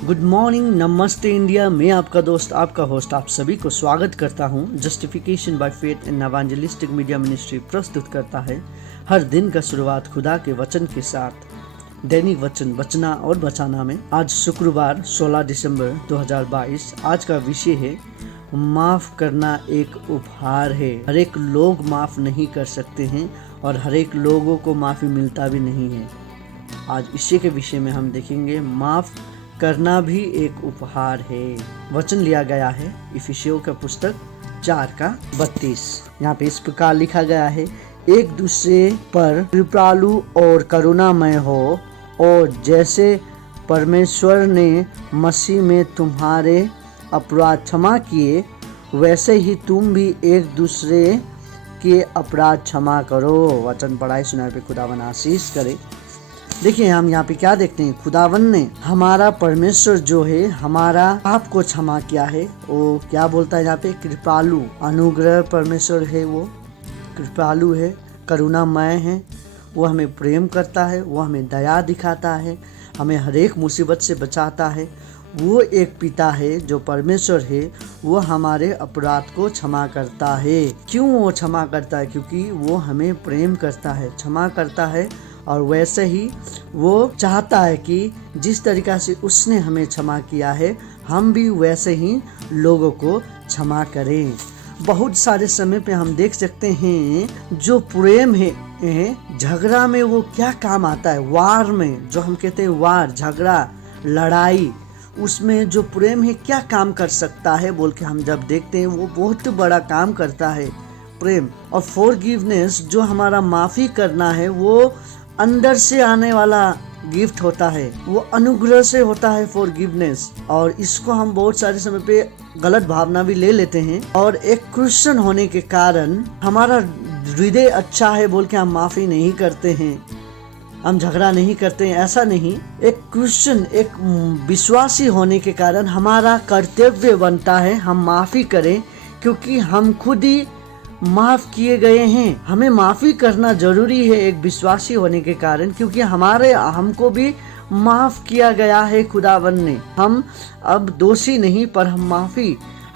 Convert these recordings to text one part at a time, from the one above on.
Good morning, नमस्ते India. मैं आपका दोस्त, आपका होस्ट, आप सभी को स्वागत करता हूं। Justification by faith and evangelistic media ministry प्रस्तुत करता है हर दिन का शुरुआत खुदा के वचन के साथ। दैनिक वचन बचना और बचाना में आज शुक्रवार 16 दिसंबर 2022। आज का विषय है माफ करना एक उपहार है। हर एक लोग माफ नहीं कर सकते हैं और हर एक लोगों को माफी मिलता भी नहीं है। आज इसी के विषय में हम देखेंगे माफ करना भी एक उपहार है। वचन लिया गया है इफिसियों का पुस्तक 4:32। यहाँ पे इस प्रकार लिखा गया है, एक दूसरे पर कृपालु और करुणामय हो, और जैसे परमेश्वर ने मसीह में तुम्हारे अपराध क्षमा किए, वैसे ही तुम भी एक दूसरे के अपराध क्षमा करो। वचन पढ़ाई सुनाए पे खुदावन आशीष करे। देखिए, हम यहाँ पे क्या देखते हैं, खुदावन ने हमारा परमेश्वर जो है हमारा पाप को क्षमा किया है। वो क्या बोलता है यहाँ पे, कृपालु अनुग्रह परमेश्वर है, वो कृपालु है, करुणामय है, वो हमें प्रेम करता है, वो हमें दया दिखाता है, हमें हर एक मुसीबत से बचाता है। वो एक पिता है जो परमेश्वर है, वो हमारे अपराध को क्षमा करता है। क्यों वो क्षमा करता है? क्योंकि वो हमें प्रेम करता है, क्षमा करता है, और वैसे ही वो चाहता है कि जिस तरीका से उसने हमें क्षमा किया है, हम भी वैसे ही लोगों को क्षमा करें। बहुत सारे समय पे हम देख सकते हैं जो प्रेम है झगड़ा में वो क्या काम आता है। वार में, जो हम कहते हैं वार, झगड़ा, लड़ाई, उसमें जो प्रेम है क्या काम कर सकता है बोल के हम जब देखते हैं, वो बहुत बड़ा काम करता है प्रेम। और फॉरगिवनेस, जो हमारा माफी करना है, वो अंदर से आने वाला गिफ्ट होता है, वो अनुग्रह से होता है फॉरगिवनेस। और इसको हम बहुत सारे समय पे गलत भावना भी ले लेते हैं, और एक क्रिश्चियन होने के कारण हमारा हृदय अच्छा है बोल के हम माफी नहीं करते हैं, हम झगड़ा नहीं करते हैं, ऐसा नहीं। एक क्रिश्चियन, एक विश्वासी होने के कारण हमारा कर्तव्य बनता है हम माफी करें, क्योंकि हम खुद ही माफ किए गए हैं। हमें माफी करना जरूरी है एक विश्वासी होने के कारण, क्योंकि हमको भी माफ किया गया है खुदावन ने। हम अब दोषी नहीं, पर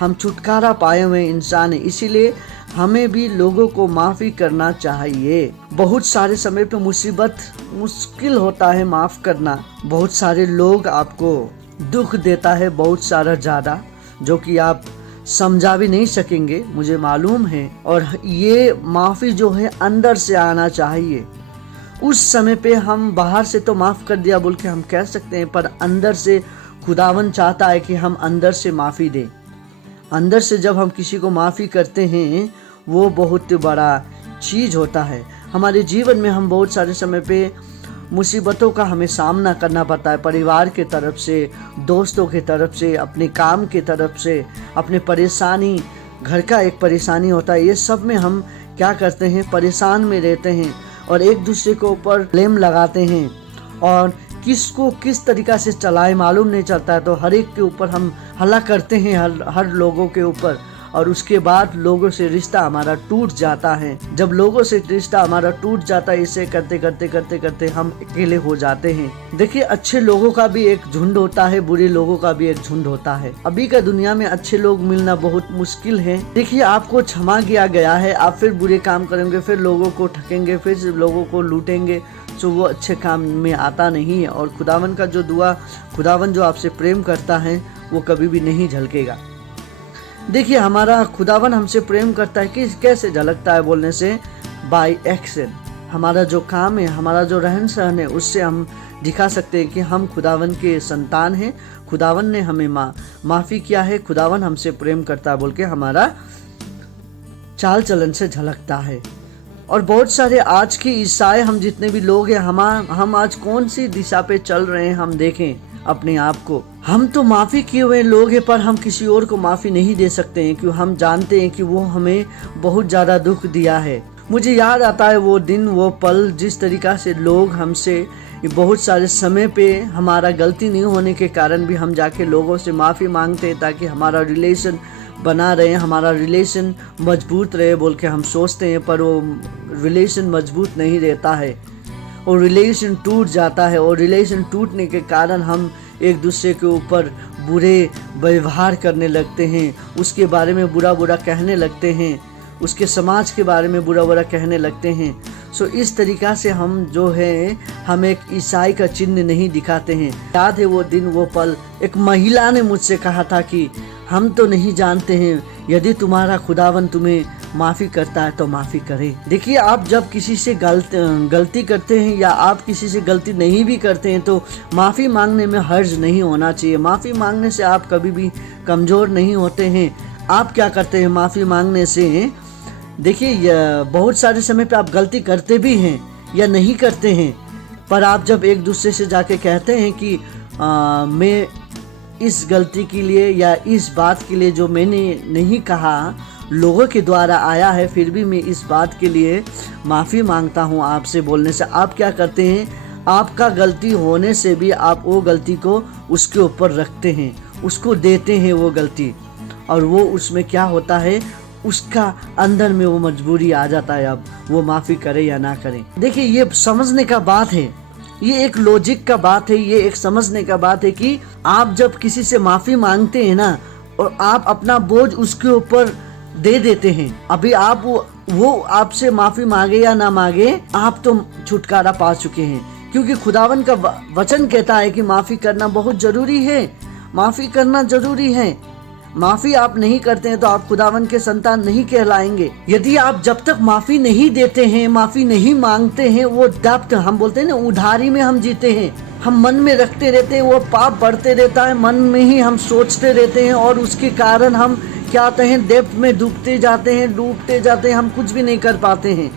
हम छुटकारा पाए हुए इंसान हैं। इसीलिए हमें भी लोगों को माफी करना चाहिए। बहुत सारे समय पे मुश्किल होता है माफ करना। बहुत सारे लोग आपको दुख देता है, बहुत सारा ज्यादा, जो कि आप समझा भी नहीं सकेंगे, मुझे मालूम है। और ये माफी जो है अंदर से आना चाहिए। उस समय पे हम बाहर से तो माफ कर दिया बोल के हम कह सकते हैं, पर अंदर से खुदावन चाहता है कि हम अंदर से माफी दें। अंदर से जब हम किसी को माफी करते हैं, वो बहुत बड़ा चीज होता है। हमारे जीवन में हम बहुत सारे समय पे मुसीबतों का हमें सामना करना पड़ता है, परिवार के तरफ से, दोस्तों के तरफ से, अपने काम के तरफ से, अपने परेशानी, घर का एक परेशानी होता है। ये सब में हम क्या करते हैं, परेशान में रहते हैं और एक दूसरे के ऊपर ब्लेम लगाते हैं, और किसको किस तरीका से चलाए मालूम नहीं चलता है। तो हर एक के ऊपर हम हल्ला करते हैं, हर लोगों के ऊपर, और उसके बाद लोगों से रिश्ता हमारा टूट जाता है। जब लोगों से रिश्ता हमारा टूट जाता है, इसे करते करते करते करते हम अकेले हो जाते हैं। देखिए, अच्छे लोगों का भी एक झुंड होता है, बुरे लोगों का भी एक झुंड होता है। अभी का दुनिया में अच्छे लोग मिलना बहुत मुश्किल है। देखिए, आपको क्षमा किया गया है, आप फिर बुरे काम करेंगे, फिर लोगों को ठकेंगे, फिर लोगों को लूटेंगे, तो वो अच्छे काम में आता नहीं है। और खुदावन जो आपसे प्रेम करता है, वो कभी भी नहीं झलकेगा। देखिए, हमारा खुदावन हमसे प्रेम करता है कि कैसे झलकता है बोलने से, बाय एक्शन। हमारा जो काम है, हमारा जो रहन सहन है, उससे हम दिखा सकते हैं कि हम खुदावन के संतान हैं। खुदावन ने हमें माफी किया है, खुदावन हमसे प्रेम करता है बोल के हमारा चाल चलन से झलकता है। और बहुत सारे आज के ईसाई, हम जितने भी लोग हैं, हम आज कौन सी दिशा पे चल रहे हैं, हम देखें अपने आप को। हम तो माफी किए हुए लोग हैं, पर हम किसी और को माफी नहीं दे सकते हैं, क्योंकि हम जानते हैं कि वो हमें बहुत ज्यादा दुख दिया है। मुझे याद आता है वो दिन, वो पल, जिस तरीका से लोग हमसे बहुत सारे समय पे हमारा गलती नहीं होने के कारण भी हम जाके लोगों से माफी मांगते हैं, ताकि हमारा रिलेशन बना रहे, हमारा रिलेशन मजबूत रहे बोल के हम सोचते हैं, पर वो रिलेशन मजबूत नहीं रहता है। और रिलेशन टूट जाता है, और रिलेशन टूटने के कारण हम एक दूसरे के ऊपर बुरे व्यवहार करने लगते हैं, उसके बारे में बुरा बुरा कहने लगते हैं, उसके समाज के बारे में बुरा बुरा कहने लगते हैं। सो इस तरीक़ा से हम जो है हम एक ईसाई का चिन्ह नहीं दिखाते हैं। याद है वो दिन वो पल, एक महिला ने मुझसे कहा था कि हम तो नहीं जानते हैं, यदि तुम्हारा खुदावन तुम्हें माफ़ी करता है तो माफ़ी करे। देखिए, आप जब किसी से गलती करते हैं या आप किसी से गलती नहीं भी करते हैं तो माफ़ी मांगने में हर्ज नहीं होना चाहिए। माफ़ी मांगने से आप कभी भी कमज़ोर नहीं होते हैं। आप क्या करते हैं माफ़ी मांगने से? देखिए, बहुत सारे समय पे आप गलती करते भी हैं या नहीं करते हैं, पर आप जब एक दूसरे से जाके कहते हैं कि मैं इस गलती के लिए या इस बात के लिए जो मैंने नहीं कहा लोगों के द्वारा आया है, फिर भी मैं इस बात के लिए माफ़ी मांगता हूँ आपसे बोलने से, आप क्या करते हैं? आपका गलती होने से भी आप वो गलती को उसके ऊपर रखते हैं, उसको देते हैं वो गलती, और वो उसमें क्या होता है, उसका अंदर में वो मजबूरी आ जाता है अब वो माफ़ी करे या ना करे। देखिए, ये समझने का बात है, ये एक लॉजिक का बात है, ये एक समझने का बात है कि आप जब किसी से माफ़ी मांगते हैं ना और आप अपना बोझ उसके ऊपर दे देते हैं, अभी आप वो आपसे माफ़ी मांगे या ना मांगे, आप तो छुटकारा पा चुके हैं, क्योंकि खुदावन का वचन कहता है कि माफ़ी करना बहुत ज़रूरी है, माफ़ी करना ज़रूरी है। माफ़ी आप नहीं करते हैं तो आप खुदावन के संतान नहीं कहलाएंगे। यदि आप जब तक माफ़ी नहीं देते हैं, माफ़ी नहीं मांगते हैं, वो डेप्थ हम बोलते हैं ना, उधारी में हम जीते हैं, हम मन में रखते रहते हैं, वो पाप बढ़ते रहता है, मन में ही हम सोचते रहते हैं और उसके कारण हम क्या कहते हैं, डेप्थ में डूबते जाते हैं, हम कुछ भी नहीं कर पाते हैं।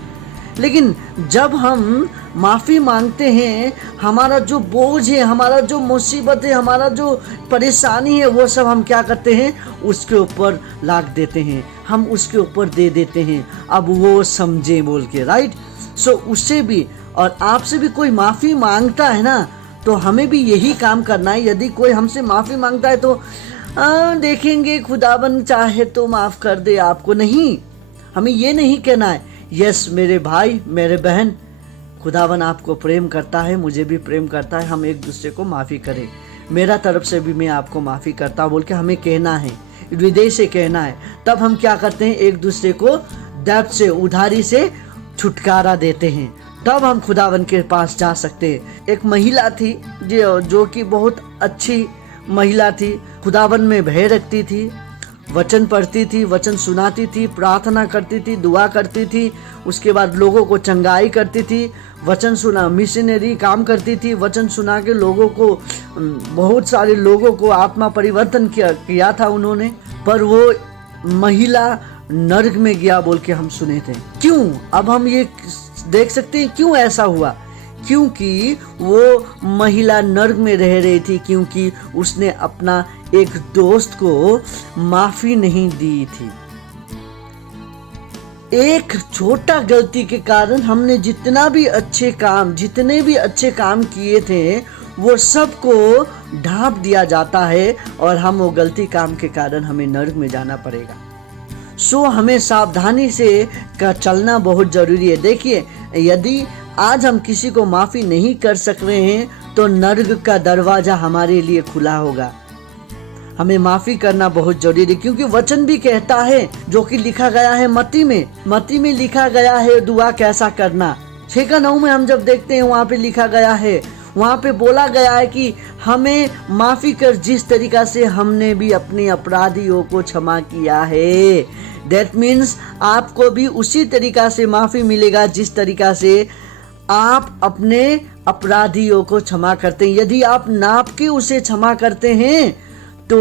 लेकिन जब हम माफ़ी मांगते हैं, हमारा जो बोझ है, हमारा जो मुसीबत है, हमारा जो परेशानी है, वो सब हम क्या करते हैं, उसके ऊपर लाद देते हैं, हम उसके ऊपर दे देते हैं, अब वो समझे बोल के, राइट। सो उससे भी और आपसे भी कोई माफ़ी मांगता है ना, तो हमें भी यही काम करना है। यदि कोई हमसे माफ़ी मांगता है तो देखेंगे खुदावन चाहे तो माफ़ कर दे आपको, नहीं, हमें ये नहीं कहना है। यस मेरे भाई मेरे बहन, खुदावन आपको प्रेम करता है, मुझे भी प्रेम करता है, हम एक दूसरे को माफ़ी करें, मेरा तरफ से भी मैं आपको माफ़ी करता हूँ बोल के हमें कहना है, हृदय से कहना है। तब हम क्या करते हैं, एक दूसरे को दर्द से, उधारी से छुटकारा देते हैं, तब हम खुदावन के पास जा सकते हैं। एक महिला थी जो कि बहुत अच्छी महिला थी, खुदावन में भय रखती थी, वचन पढ़ती थी, वचन सुनाती थी, प्रार्थना करती थी, दुआ करती थी, उसके बाद लोगों को चंगाई करती थी, वचन सुना, मिशनरी काम करती थी, वचन सुना के लोगों को, बहुत सारे लोगों को आत्मा परिवर्तन किया था उन्होंने। पर वो महिला नर्क में गया बोल के हम सुने थे। क्यों? अब हम ये देख सकते हैं क्यों ऐसा हुआ, क्योंकि वो महिला नर्क में रह रही थी, क्योंकि उसने अपना एक दोस्त को माफी नहीं दी थी। एक छोटा गलती के कारण हमने जितने भी अच्छे काम किए थे वो सबको ढांप दिया जाता है और हम वो गलती काम के कारण हमें नर्क में जाना पड़ेगा। सो हमें सावधानी से चलना बहुत जरूरी है। देखिए, यदि आज हम किसी को माफ़ी नहीं कर सक रहे हैं तो नर्क का दरवाज़ा हमारे लिए खुला होगा। हमें माफ़ी करना बहुत जरूरी है, क्योंकि वचन भी कहता है, जो कि लिखा गया है मत्ती में लिखा गया है दुआ कैसा करना। 6:9 में हम जब देखते हैं वहाँ पे लिखा गया है, वहाँ पे बोला गया है कि हमें माफ़ी कर जिस तरीका से हमने भी अपने अपराधियों को क्षमा किया है। दैट मीन्स आपको भी उसी तरीका से माफ़ी मिलेगा जिस तरीका से आप अपने अपराधियों को क्षमा करते हैं। यदि आप नाप के उसे क्षमा करते हैं तो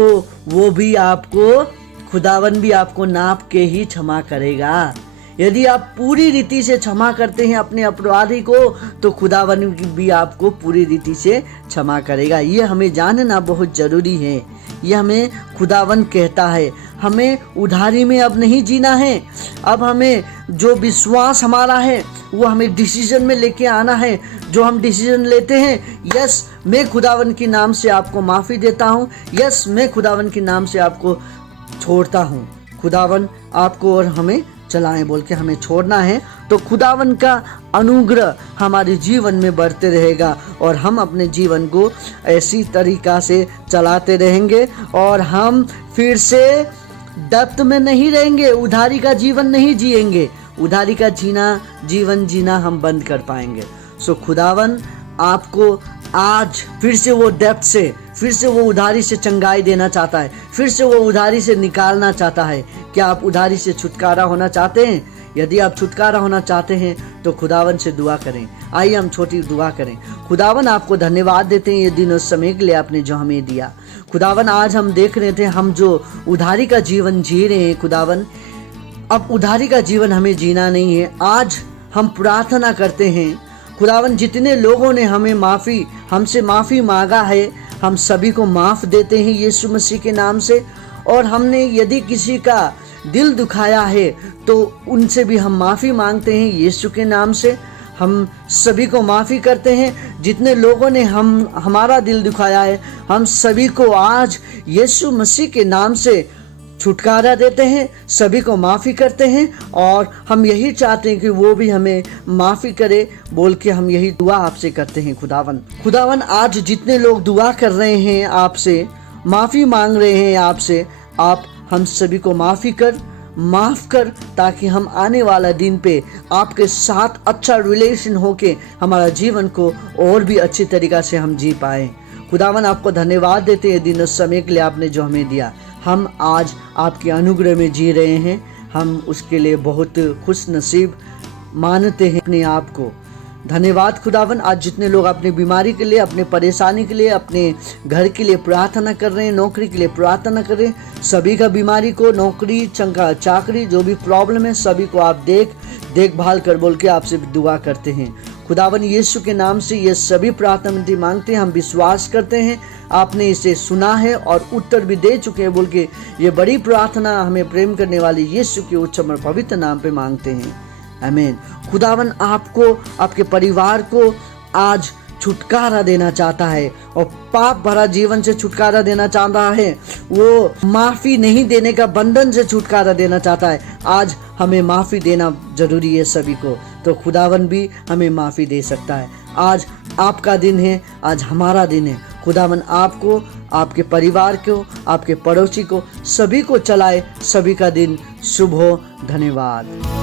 वो भी आपको, खुदावन भी आपको नाप के ही क्षमा करेगा। यदि आप पूरी रीति से क्षमा करते हैं अपने अपराधी को तो खुदावन भी आपको पूरी रीति से क्षमा करेगा। ये हमें जानना बहुत ज़रूरी है। ये हमें खुदावन कहता है, हमें उधारी में अब नहीं जीना है। अब हमें जो विश्वास हमारा है वो हमें डिसीजन में लेके आना है। जो हम डिसीजन लेते हैं, यस मैं खुदावन के नाम से आपको माफ़ी देता हूँ, यस मैं खुदावन के नाम से आपको छोड़ता हूँ, खुदावन आपको और हमें चलाएं बोल के हमें छोड़ना है तो खुदावन का अनुग्रह हमारे जीवन में बढ़ते रहेगा और हम अपने जीवन को ऐसी तरीका से चलाते रहेंगे और हम फिर से डेप्थ में नहीं रहेंगे, उधारी का जीवन नहीं जिएंगे। उधारी का जीवन जीना हम बंद कर पाएंगे। सो खुदावन आपको आज फिर से वो डेप्थ से, फिर से वो उधारी से चंगाई देना चाहता है, फिर से वो उधारी से निकालना चाहता है। क्या आप उधारी से छुटकारा होना चाहते हैं? यदि आप छुटकारा होना चाहते हैं तो खुदावन से दुआ करें। आइए हम छोटी दुआ करें। खुदावन आपको धन्यवाद देते हैं ये दिन और समय के लिए आपने जो हमें दिया। खुदावन आज हम देख रहे थे हम जो उधारी का जीवन जी रहे हैं, खुदावन अब उधारी का जीवन हमें जीना नहीं है। आज हम प्रार्थना करते हैं खुदावन, जितने लोगों ने हमसे माफ़ी मांगा है, हम सभी को माफ़ देते हैं यीशु मसीह के नाम से। और हमने यदि किसी का दिल दुखाया है तो उनसे भी हम माफ़ी मांगते हैं यीशु के नाम से। हम सभी को माफ़ी करते हैं। जितने लोगों ने हमारा दिल दुखाया है, हम सभी को आज यीशु मसीह के नाम से छुटकारा देते हैं, सभी को माफ़ी करते हैं और हम यही चाहते हैं कि वो भी हमें माफ़ी करे, बोल के हम यही दुआ आपसे करते हैं। खुदावन आज जितने लोग दुआ कर रहे हैं, आपसे माफ़ी मांग रहे हैं आपसे, आप हम सभी को माफ़ कर ताकि हम आने वाला दिन पे आपके साथ अच्छा रिलेशन होके हमारा जीवन को और भी अच्छी तरीक़ा से हम जी पाए। खुदावन आपको धन्यवाद देते हैं दिन और समय के लिए आपने जो हमें दिया। हम आज आपके अनुग्रह में जी रहे हैं, हम उसके लिए बहुत खुश नसीब मानते हैं अपने आप को। धन्यवाद खुदावन। आज जितने लोग अपनी बीमारी के लिए, अपने परेशानी के लिए, अपने घर के लिए प्रार्थना कर रहे हैं, नौकरी के लिए प्रार्थना कर रहे हैं, सभी का बीमारी को, नौकरी, चाकरी, जो भी प्रॉब्लम है, सभी को आप देखभाल कर बोल के आपसे दुआ करते हैं। खुदावन यीशु के नाम से ये सभी प्रार्थना मांगते हैं। हम विश्वास करते हैं आपने इसे सुना है और उत्तर भी दे चुके हैं बोल के ये बड़ी प्रार्थना हमें प्रेम करने वाले यीशु के उच्च और पवित्र नाम पे मांगते हैं, आमीन। खुदावन आपको, आपके परिवार को आज छुटकारा देना चाहता है और पाप भरा जीवन से छुटकारा देना चाहता है। वो माफ़ी नहीं देने का बंधन से छुटकारा देना चाहता है। आज हमें माफ़ी देना जरूरी है सभी को, तो खुदावन भी हमें माफ़ी दे सकता है। आज आपका दिन है, आज हमारा दिन है। खुदावन आपको, आपके परिवार को, आपके पड़ोसी को, सभी को चलाए। सभी का दिन शुभ हो। धन्यवाद।